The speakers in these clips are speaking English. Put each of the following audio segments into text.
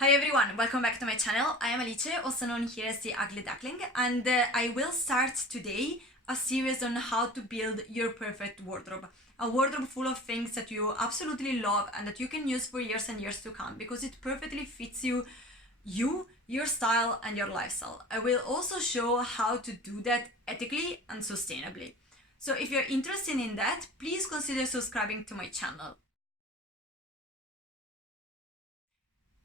Hi everyone, welcome back to my channel. I am Alice, also known here as the Ugly Duckling, and I will start today a series on how to build your perfect wardrobe. A wardrobe full of things that you absolutely love and that you can use for years and years to come because it perfectly fits you, your style and your lifestyle. I will also show how to do that ethically and sustainably. So if you're interested in that, please consider subscribing to my channel.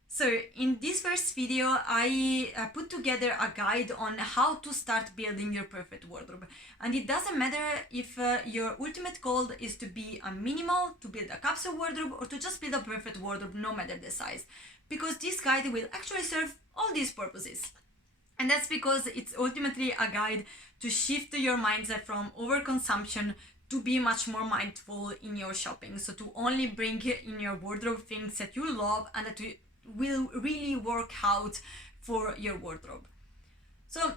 So in this first video, I put together a guide on how to start building your perfect wardrobe. And it doesn't matter if your ultimate goal is to be a minimal, to build a capsule wardrobe, or to just build a perfect wardrobe, no matter the size. Because this guide will actually serve all these purposes. And that's because it's ultimately a guide to shift your mindset from overconsumption to be much more mindful in your shopping. So to only bring in your wardrobe things that you love and that will really work out for your wardrobe. So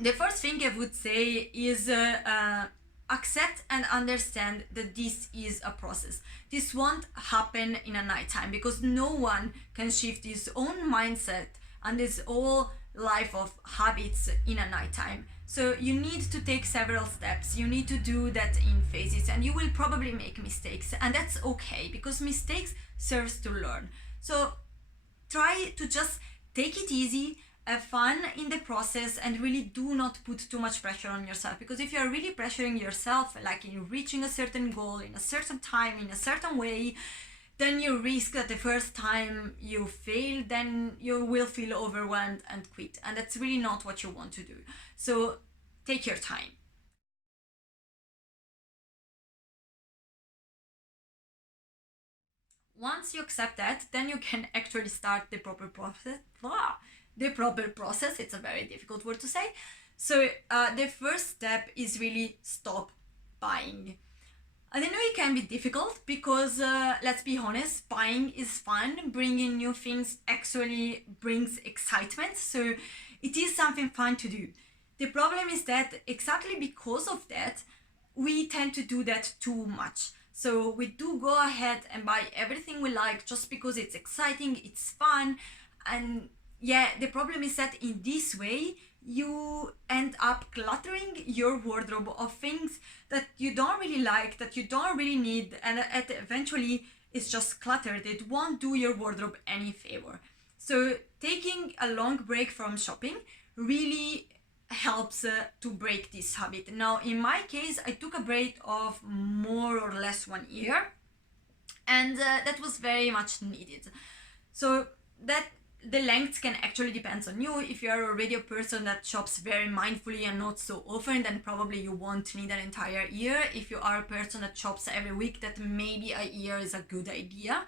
the first thing I would say is accept and understand that this is a process. This won't happen in a nighttime because no one can shift his own mindset and his whole life of habits in a nighttime. So you need to take several steps. You need to do that in phases, and you will probably make mistakes, and that's okay because mistakes serves to learn. So try to just take it easy, have fun in the process, and really do not put too much pressure on yourself, because if you're really pressuring yourself, like in reaching a certain goal in a certain time, in a certain way, then you risk that the first time you fail, then you will feel overwhelmed and quit, and that's really not what you want to do. So take your time. Once you accept that, then you can actually start the proper process. It's a very difficult word to say. So the first step is really stop buying. And I know it can be difficult because let's be honest, buying is fun. Bringing new things actually brings excitement. So it is something fun to do. The problem is that exactly because of that, we tend to do that too much. So we do go ahead and buy everything we like just because it's exciting, it's fun. And yeah, the problem is that in this way, you end up cluttering your wardrobe of things that you don't really like, that you don't really need, and eventually it's just cluttered. It won't do your wardrobe any favor. So taking a long break from shopping really helps to break this habit. Now, in my case, I took a break of more or less 1 year, and that was very much needed. So that the length can actually depend on you. If you are already a person that shops very mindfully and not so often, then probably you won't need an entire year. If you are a person that shops every week, that maybe a year is a good idea.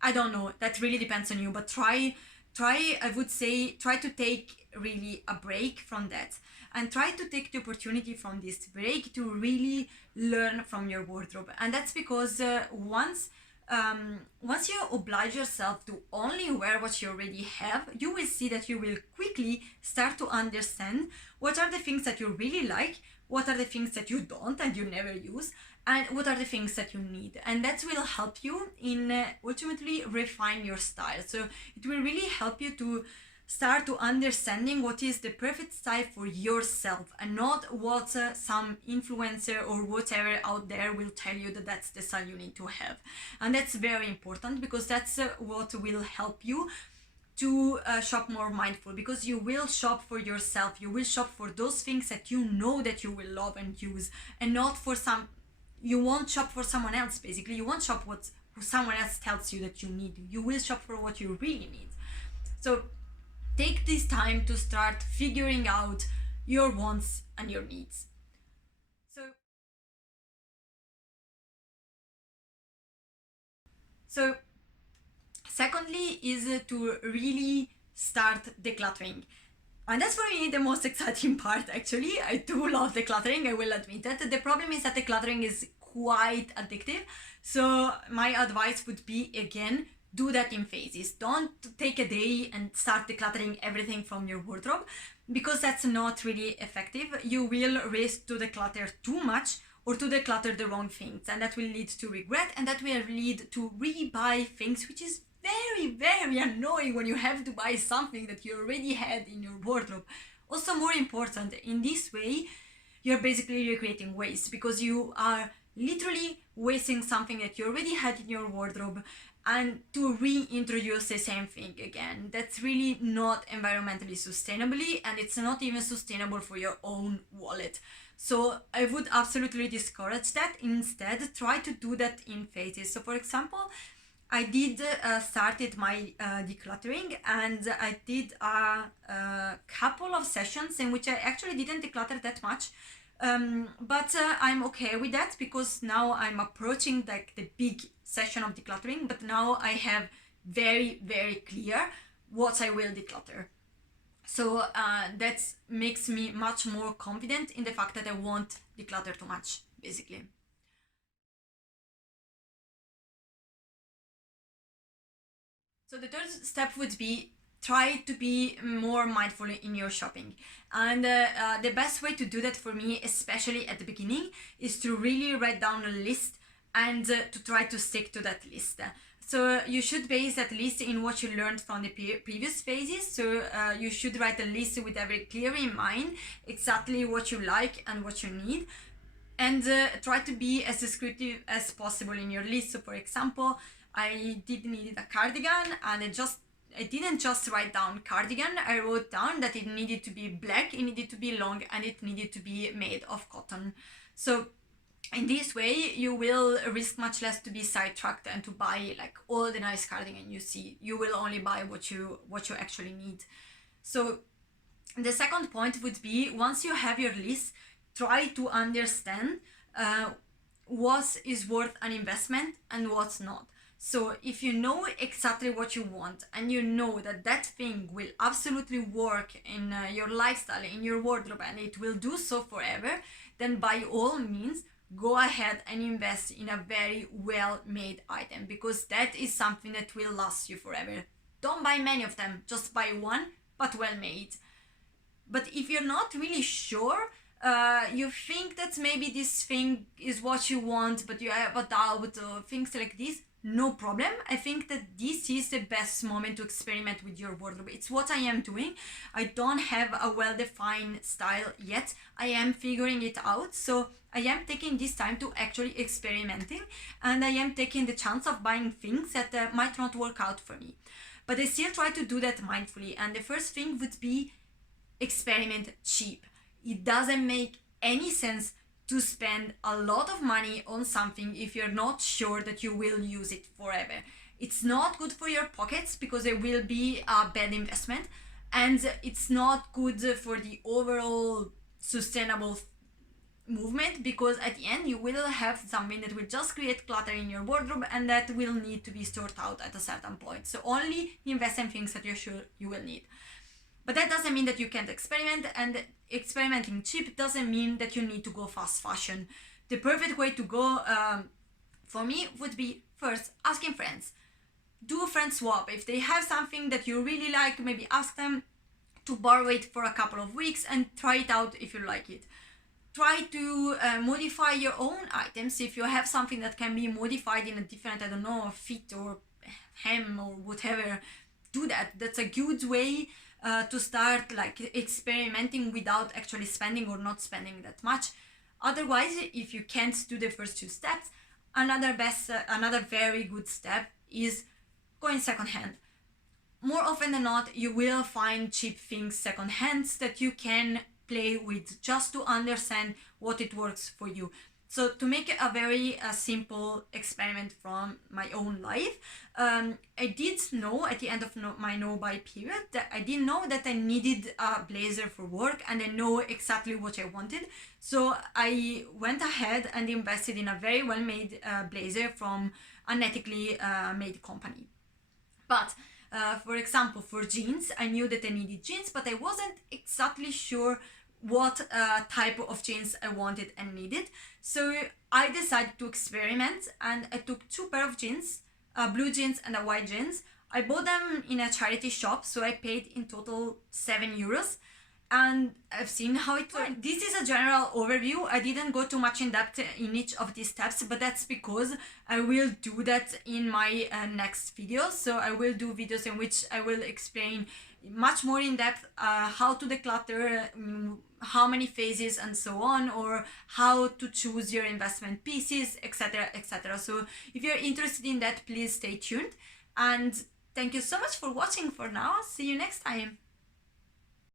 I don't know, that really depends on you, but I would say try to take really a break from that, and try to take the opportunity from this break to really learn from your wardrobe. And that's because once you oblige yourself to only wear what you already have, you will see that you will quickly start to understand what are the things that you really like, what are the things that you don't and you never use, and what are the things that you need. And that will help you in ultimately refine your style. So it will really help you to start to understanding what is the perfect style for yourself, and not what some influencer or whatever out there will tell you that that's the style you need to have. And that's very important because that's what will help you to shop more mindful, because you will shop for yourself. You will shop for those things that you know that you will love and use, and not for you won't shop for someone else. Basically, you won't shop what someone else tells you that you need. You will shop for what you really need. So take this time to start figuring out your wants and your needs. So secondly is to really start decluttering. And that's for me the most exciting part, actually. I do love decluttering, I will admit it. The problem is that decluttering is quite addictive. So my advice would be, again, do that in phases. Don't take a day and start decluttering everything from your wardrobe, because that's not really effective. You will risk to declutter too much or to declutter the wrong things, and that will lead to regret, and that will lead to rebuy things, which is very, very annoying when you have to buy something that you already had in your wardrobe. Also, more important, in this way, you're basically recreating waste, because you are literally wasting something that you already had in your wardrobe and to reintroduce the same thing again. That's really not environmentally sustainably, and it's not even sustainable for your own wallet. So I would absolutely discourage that. Instead, try to do that in phases. So for example, I did started my decluttering, and I did a couple of sessions in which I actually didn't declutter that much. But I'm okay with that, because now I'm approaching like the big session of decluttering, but now I have very, very clear what I will declutter. So that makes me much more confident in the fact that I won't declutter too much, basically. So the third step would be try to be more mindful in your shopping. And the best way to do that for me, especially at the beginning, is to really write down a list and to try to stick to that list. So you should base that list in what you learned from the previous phases. So you should write a list with very clear in mind exactly what you like and what you need, and try to be as descriptive as possible in your list. So for example, I did need a cardigan, and I didn't just write down cardigan. I wrote down that it needed to be black, it needed to be long, and it needed to be made of cotton. So in this way, you will risk much less to be sidetracked and to buy like all the nice cardigan you see. You will only buy what you actually need. So the second point would be, once you have your list, try to understand what is worth an investment and what's not. So if you know exactly what you want, and you know that that thing will absolutely work in your lifestyle, in your wardrobe, and it will do so forever, then by all means go ahead and invest in a very well made item, because that is something that will last you forever. Don't buy many of them, just buy one, but well made. But if you're not really sure, you think that maybe this thing is what you want, but you have a doubt or things like this, no problem. I think that this is the best moment to experiment with your wardrobe. It's what I am doing. I don't have a well-defined style yet. I am figuring it out. So I am taking this time to actually experimenting, and I am taking the chance of buying things that might not work out for me. But I still try to do that mindfully. And the first thing would be experiment cheap. It doesn't make any sense to spend a lot of money on something if you're not sure that you will use it forever. It's not good for your pockets, because it will be a bad investment, and it's not good for the overall sustainable movement, because at the end you will have something that will just create clutter in your wardrobe, and that will need to be sorted out at a certain point. So only invest in things that you're sure you will need. But that doesn't mean that you can't experiment, and experimenting cheap doesn't mean that you need to go fast fashion. The perfect way to go for me would be first asking friends. Do a friend swap. If they have something that you really like, maybe ask them to borrow it for a couple of weeks and try it out if you like it. Try to modify your own items. If you have something that can be modified in a different, I don't know, fit or hem or whatever, do that. That's a good way to start like experimenting without actually spending or not spending that much. Otherwise, if you can't do the first two steps, another very good step is going secondhand. More often than not, you will find cheap things secondhand that you can play with, just to understand what it works for you. So to make a very simple experiment from my own life, I did know at the end of my no-buy period that I didn't know that I needed a blazer for work, and I know exactly what I wanted. So I went ahead and invested in a very well-made blazer from an ethically made company. But for example, for jeans, I knew that I needed jeans, but I wasn't exactly sure what type of jeans I wanted and needed. So I decided to experiment, and I took two pair of jeans, blue jeans and a white jeans. I bought them in a charity shop, so I paid in total €7. and I've seen how it works. This is a general overview. I didn't go too much in depth in each of these steps, but that's because I will do that in my next videos. So I will do videos in which I will explain much more in depth how to declutter, how many phases and so on, or how to choose your investment pieces, etc., etc. So if you're interested in that, please stay tuned, and thank you so much for watching for now. See you next time.